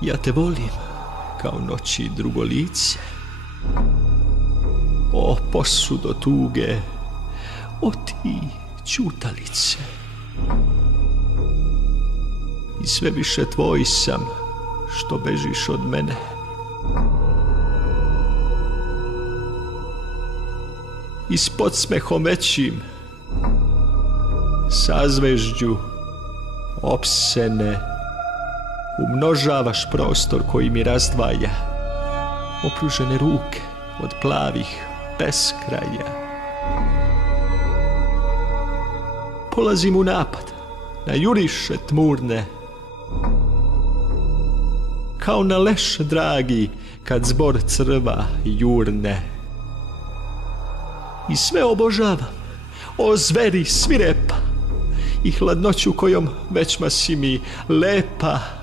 Ja te volim kao noći drugo lice. O posudo tuge, o ti ćutalice. I sve više tvoj sam što bežiš od mene. I s podsmehom većim sazvežđu opsene umnožavaš prostor koji mi razdvaja opružene ruke od plavih beskraja. Polazim u napad na juriše tmurne, kao na leš dragi kad zbor crva jurne. I sve obožavam, o zveri svirepa, i hladnoću kojom većma si mi lepa.